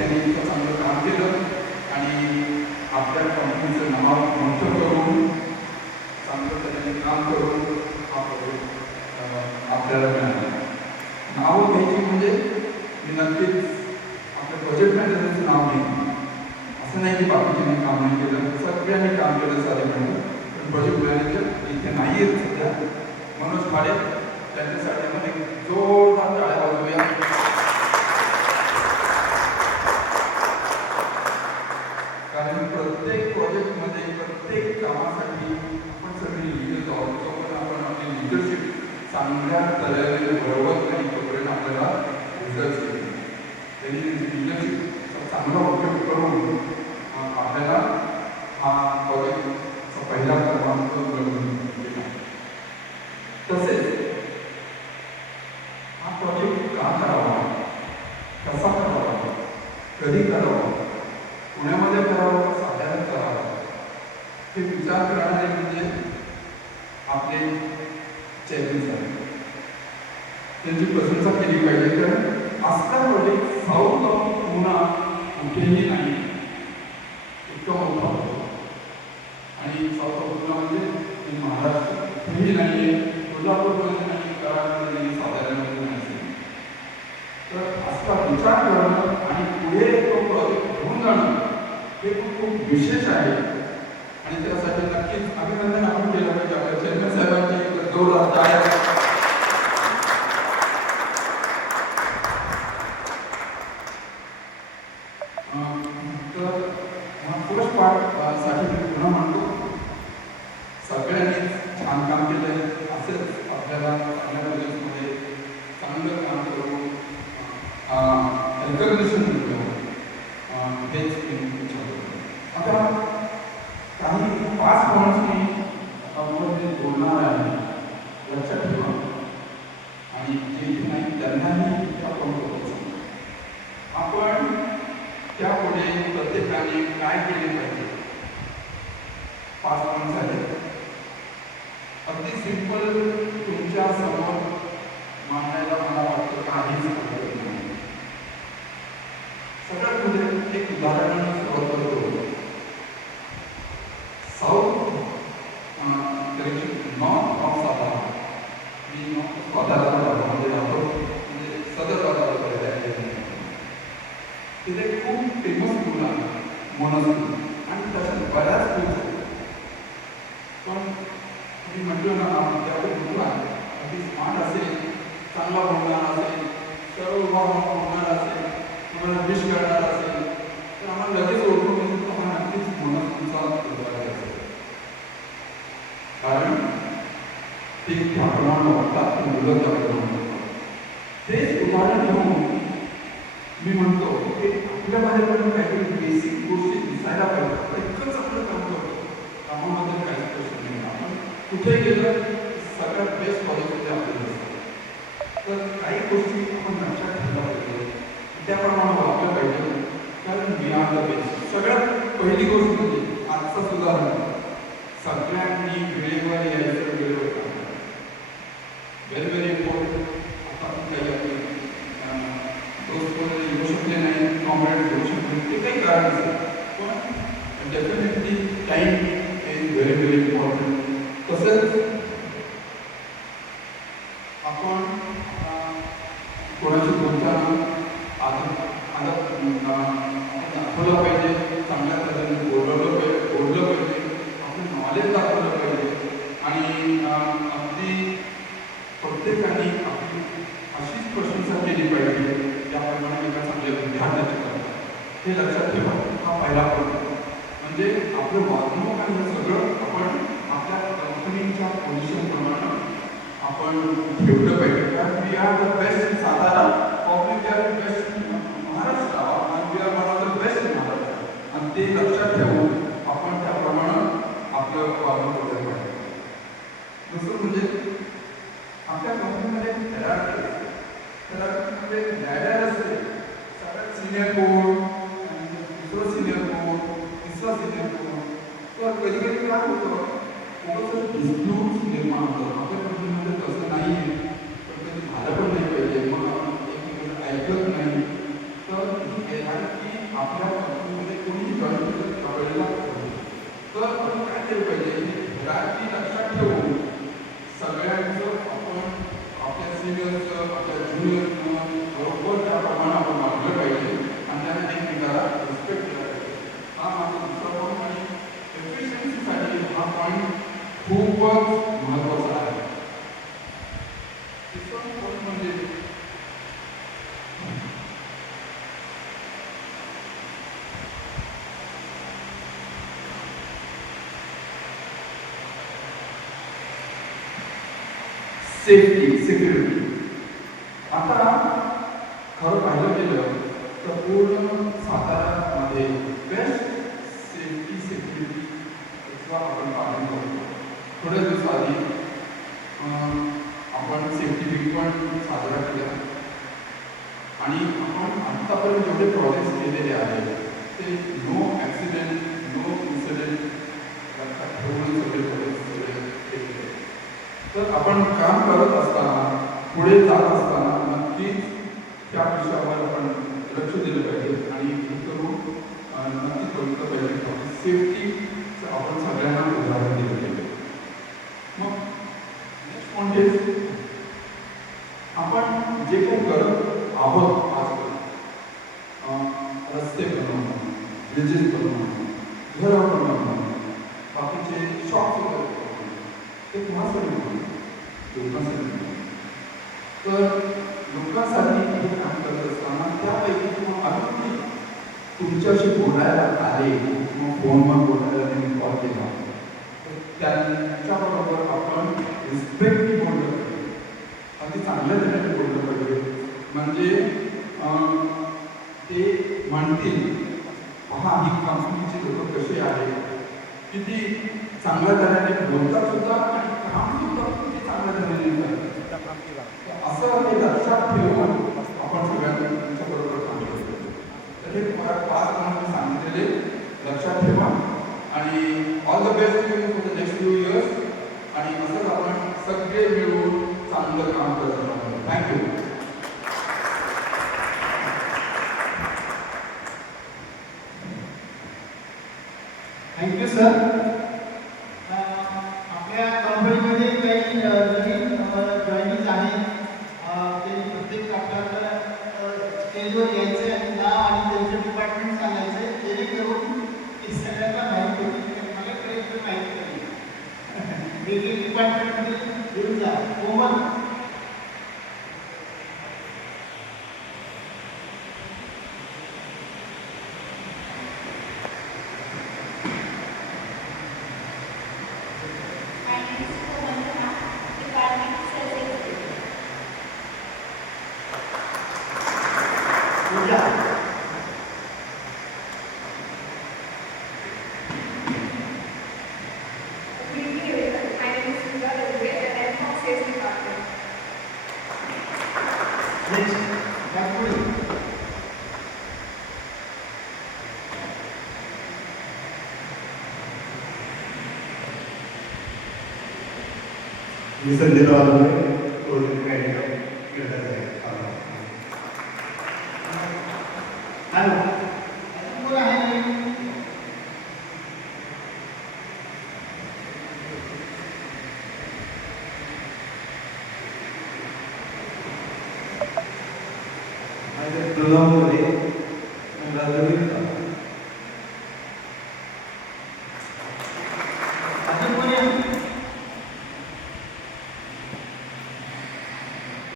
त्यांनी इतकं चांगलं काम केलं आणि आपल्या कंपनीचं नाव मोठं करून चांगलं त्याने काम करून हा प्रोजेक्ट आपल्याला मिळालं. नावं घ्यायची म्हणजे मी नक्कीच आपल्या प्रोजेक्ट मॅनेजरचं नाव घेईन, असं नाही की बाकीच्यांनी काम नाही केलं, सगळ्यांनी काम केलं सारे म्हणून. पण प्रोजेक्ट मॅनेजर इथे नाही आहेत सध्या, मनोज खाडे, त्यांच्यासाठी आपण एक जोरदार टाळ्या वाजवूया. कारण प्रत्येक प्रोजेक्टमध्ये प्रत्येक कामासाठी आपण सगळी लिडर आहोत, तोपर्यंत आपण आपली लिडरशिप चांगल्या तऱ्हेने बरोबर आणि तोपर्यंत आपल्याला रिझल्ट येईल. त्यांनी लिडरशिपचा चांगला उपयोग करून आपल्याला हा प्रोजेक्टचा पहिला क्रमांक मिळवून दिला. तसेच हा प्रोजेक्ट का करावा, कसा करावा, कधी करावा, पुण्यामध्ये करावा का साध्याला करावा, हे विचार करणारे म्हणजे आपले चेअरमन साहेब. त्यांची प्रशंसा केली पाहिजे. कारण असला प्रोजेक्ट साऊथ ऑफ पुणा कुठेही नाही, इतका मोठा होतो. आणि साऊथ ऑफ पुणा म्हणजे महाराष्ट्र कुठेही नाही आहे, कोल्हापूरमध्ये नाही, कराडमध्ये नाही, साताऱ्यामध्ये नाही. तर असा विचार करणं आणि पुढे तो प्रोजेक्ट घेऊन जाणं हे खूप विशेष आहे. आणि त्यासाठी नक्कीच अभिनंदन आपण केलं पाहिजे आपल्या चेअरमन साहेबांची. जोरदार टाळ्या. तर फर्स्ट पार्टसाठी मी पुन्हा म्हणतो, सगळ्यांनी छान काम केलं आहे. असेच आपल्याला आपल्या प्रोजेक्टमध्ये चांगलं काम करून रिकग्निशन मिळतं, हेच मी इच्छा. आता काही 5 पॉईंट्स मी आपण बोलणार आहे, लक्षात ठेवा. आणि जे नाही त्यांनाही आपण बोलायचं. आपण त्यापुढे प्रत्येकाने काय केले पाहिजे, 5 पॉईंट्स आहेत. अगदी सिंपल तुमच्या समोर मांडायला मला वाटतं काहीच अवघड नाही. सगळ्यात म्हणजे एक उदाहरण सुरुवात करतो. साऊथ नॉर्थ ऑफ सातारा, मी सातारा भागामध्ये राहतो, म्हणजे सदर बाजारामध्ये आहे. तिथे खूप फेमस स्कूल आहे मोना स्कूल, आणि त्याच्यात बऱ्याच स्कूल्स आहेत. पण तुम्ही म्हटलं ना त्यावेळी मुलं आहे, अगदी स्मार्ट असेल, चांगला बोलणार असेल, सर्व बोलणार असेल, तुम्हाला विश करणार असेल, तर आम्हाला लगेच ओळखून येईल तो हा नक्कीच मोना स्कूलचा उदाहरण असेल. कारण ते त्याप्रमाणे वाटतात, मुलं त्याप्रमाणे वाटतात. तेच उदाहरण घेऊन मी म्हणतो की आपल्यामध्ये पण काहीतरी बेसिक गोष्टी दिसायला पाहिजे. इतकंच आपलं काम करतो, कामामध्ये काहीच प्रश्न नाही. आपण कुठे गेलं सगळ्यात बेस्ट कॉलेजमध्ये आपल्याला असतं. तर काही गोष्टी आपण लक्षात ठेवल्या पाहिजे, त्याप्रमाणे वागलं पाहिजे. कारण वी आर द बेस्ट. सगळ्यात पहिली गोष्ट म्हणजे आजचं सुधारण, सगळ्यांनी वेळेवर यायचं, वेळेवर काम. Very very important. आता काही आपली दोस्त वगैरे येऊ शकले नाही, कॉम्रेड येऊ शकले, ते काही कारण असेल, पण definitely time is very very important. तसंच आपण कोणाशी बोलताना दाखवलं पाहिजे, चांगल्या तऱ्हेने बोललं पाहिजे, आपलं नॉलेज दाखवलं पाहिजे. आणि अगदी प्रत्येकाने आपली अशीच प्रशंसा केली पाहिजे त्याप्रमाणे एका चांगल्या विद्यार्थ्याची करतात. हे लक्षात ठेवा. हा पहिला पॉईंट. म्हणजे आपलं वागणूक आणि हे सगळं आपण आपल्या कंपनीच्या पोझिशनप्रमाणे आपण ठेवलं पाहिजे. कारण we are the best in Satara, we are best in Maharashtra, आणि we are one of the best in Maharashtra. आणि ते लक्षात ठेवून आपण त्याप्रमाणे आपलं वागणूक केलं पाहिजे. दुसरं म्हणजे आपल्या कंपनीमध्ये म्हणजे लॅडर असते. सगळ्यात सिनियर कोण, दुसरं सिनियर कोण, तिसरा सिनियर कोण. तर कधी कधी काय होतं, खूपच डिस्प्यूट निर्माण होतं. आपल्या कंपनीमध्ये तसं नाही आहे, पण कधी झालं पण नाही पाहिजे. मग आपण एकमेकांचं ऐकत नाही. तर कारण की आपल्या कंपनीमध्ये कोणीही जॉईन केलं त्यावेळेला तर आपण काय केलं पाहिजे, घराची लक्षात ठेवून सगळ्यांचं आपण आपल्या सिनियरचं आपल्या ज्युनियरचं बरोबर त्याप्रमाणे आपण वागलं पाहिजे आणि त्यांना एकमेकाला रिस्पेक्ट केला पाहिजे. हा माझा दुसरा पॉईंट आणि एफिशियन्सीसाठी हा पॉईंट खूपच महत्त्वाचा आहे. तिसरा पॉईंट म्हणजे सेफ्टी सिक्युरिटी. आता खरं पाहिलं गेलं तर पूर्ण साताऱ्यामध्ये बेस्ट सेफ्टी सिक्युरिटीचा आपण पालन करतो. थोड्या दिवसाआधी आपण सेफ्टी वीक पण साजरा केला आणि आपण आत्तापर्यंत जेवढे प्रोजेक्ट्स केलेले आहेत ते नो ॲक्सिडेंट नो इन्सिडेंट लक्षात ठेवून सगळे प्रोजेक्ट्स केलेले. तर आपण काम करत असताना पुढे जात असताना नक्कीच त्या विषयावर आपण लक्ष दिलं पाहिजे आणि हे करून नक्कीच बघितलं पाहिजे सेफ्टीचं आपण सगळ्यांना उदाहरण दिलं पाहिजे. मग नेक्स्ट म्हणजे आपण जे काही करत आहोत आजकाल रस्ते बनवणं, ब्रिजेस बनवणं, घरं बनवणं, बाकीचे शॉप्स वगैरे ते कुणासाठी लोकांसाठी. तर लोकांसाठी हे काम करत असताना त्यापैकी अगदी तुमच्याशी बोलायला आले किंवा फोनवर बोलायला त्यांनी कॉल केला तर त्यांच्याबरोबर आपण रिस्पेक्टली बोललं पाहिजे, अगदी चांगल्या तऱ्हेने बोललं पाहिजे. म्हणजे ते म्हणतील पहा ही कंपनीचे लोक कसे आहेत, किती चांगल्या तऱ्हेने बोलतात सुद्धा आणि काम सुद्धा किती चांगल्या तऱ्हेने करतात. असं हे लक्षात ठेवून आपण सगळ्यांच्या बरोबर काम करतो. तर हे 5 पॉईंट सांगितलेले लक्षात ठेवा आणि all the best to you for the next few years. आणि असंच आपण सगळे मिळून चांगलं काम करत राहू. थँक्यू. Thank you sir. आपल्या कंपनीमध्ये काही नवीन जॉईनिंग आहेत. ते प्रत्येक आपल्याला स्टेजवर यायचे आणि नाव आणि त्यांचं डिपार्टमेंट सांगायचं जेणेकरून ते सगळ्यांना माहिती होती. मला करेक्ट माहिती नाही वेगळे डिपार्टमेंटमध्ये येऊन जा. कोमल मी संजय प्रोजेक्ट मॅनेजर कोण आहे? माझ्या प्रोग्राममध्ये